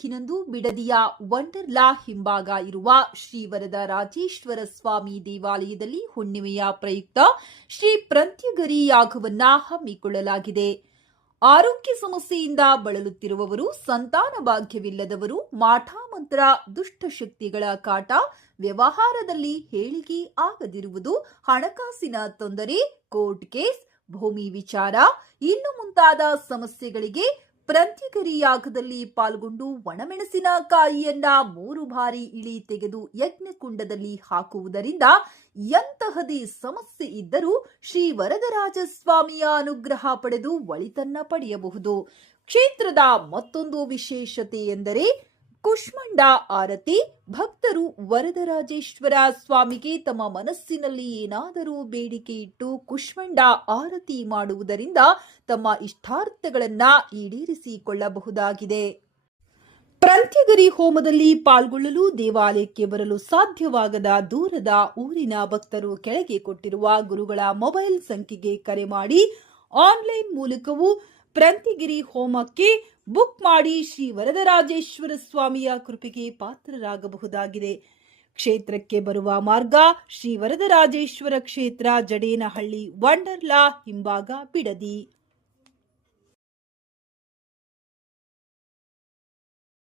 ತಾರೀಕಿನಂದು ಬಿಡದಿಯ ವಂಡರ್ಲಾ ಹಿಂಭಾಗ ಇರುವ ಶ್ರೀ ವರದರಾಜೇಶ್ವರ ಸ್ವಾಮಿ ದೇವಾಲಯದಲ್ಲಿ ಹುಣ್ಣಿಮೆಯ ಪ್ರಯುಕ್ತ ಶ್ರೀ ಪ್ರಂತ್ಯಗರಿ ಯಾಗವನ್ನ ಹಮ್ಮಿಕೊಳ್ಳಲಾಗಿದೆ. ಆರೋಗ್ಯ ಸಮಸ್ಯೆಯಿಂದ ಬಳಲುತ್ತಿರುವವರು, ಸಂತಾನ ಭಾಗ್ಯವಿಲ್ಲದವರು, ಮಾಠಾಮಂತ್ರ, ದುಷ್ಟಶಕ್ತಿಗಳ ಕಾಟ, ವ್ಯವಹಾರದಲ್ಲಿ ಏಳಿಗೆ ಆಗದಿರುವುದು, ಹಣಕಾಸಿನ ತೊಂದರೆ, ಕೋರ್ಟ್ ಕೇಸ್, ಭೂಮಿ ವಿಚಾರ ಇನ್ನು ಮುಂತಾದ ಸಮಸ್ಯೆಗಳಿಗೆ ಪ್ರಂತ್ಯಗರಿ ಯಾಗದಲ್ಲಿ ಪಾಲ್ಗೊಂಡು ಒಣಮೆಣಸಿನಕಾಯಿಯನ್ನ 3 ಬಾರಿ ಇಳಿ ತೆಗೆದು ಯಜ್ಞಕುಂಡದಲ್ಲಿ ಹಾಕುವುದರಿಂದ ಎಂತಹದೇ ಸಮಸ್ಯೆ ಇದ್ದರೂ ಶ್ರೀ ವರದರಾಜ ಸ್ವಾಮಿಯ ಅನುಗ್ರಹ ಪಡೆದು ಒಳಿತನ್ನ ಪಡೆಯಬಹುದು. ಕ್ಷೇತ್ರದ ಮತ್ತೊಂದು ವಿಶೇಷತೆ ಎಂದರೆ ಕುಷ್ಮಂಡ ಆರತಿ. ಭಕ್ತರು ವರದರಾಜೇಶ್ವರ ಸ್ವಾಮಿಗೆ ತಮ್ಮ ಮನಸ್ಸಿನಲ್ಲಿ ಏನಾದರೂ ಬೇಡಿಕೆ ಇಟ್ಟು ಕುಷ್ಮಂಡ ಆರತಿ ಮಾಡುವುದರಿಂದ ತಮ್ಮ ಇಷ್ಟಾರ್ಥಗಳನ್ನ ಈಡೇರಿಸಿಕೊಳ್ಳಬಹುದಾಗಿದೆ. ಪ್ರಂತ್ಯಗರಿ ಹೋಮದಲ್ಲಿ ಪಾಲ್ಗೊಳ್ಳಲು ದೇವಾಲಯಕ್ಕೆ ಬರಲು ಸಾಧ್ಯವಾಗದ ದೂರದ ಊರಿನ ಭಕ್ತರು ಕೆಳಗೆ ಕೊಟ್ಟಿರುವ ಗುರುಗಳ ಮೊಬೈಲ್ ಸಂಖ್ಯೆಗೆ ಕರೆ ಮಾಡಿ ಆನ್ಲೈನ್ ಮೂಲಕವೂ ಪ್ರಂತ್ಯಗರಿ ಹೋಮಕ್ಕೆ ಬುಕ್ ಮಾಡಿ ಶ್ರೀ ವರದರಾಜೇಶ್ವರ ಸ್ವಾಮಿಯ ಕೃಪೆಗೆ ಪಾತ್ರರಾಗಬಹುದಾಗಿದೆ. ಕ್ಷೇತ್ರಕ್ಕೆ ಬರುವ ಮಾರ್ಗ: ಶ್ರೀ ವರದರಾಜೇಶ್ವರ ಕ್ಷೇತ್ರ, ಜಡೇನಹಳ್ಳಿ, ವಂಡರ್ಲಾ ಹಿಂಭಾಗ, ಬಿಡದಿ.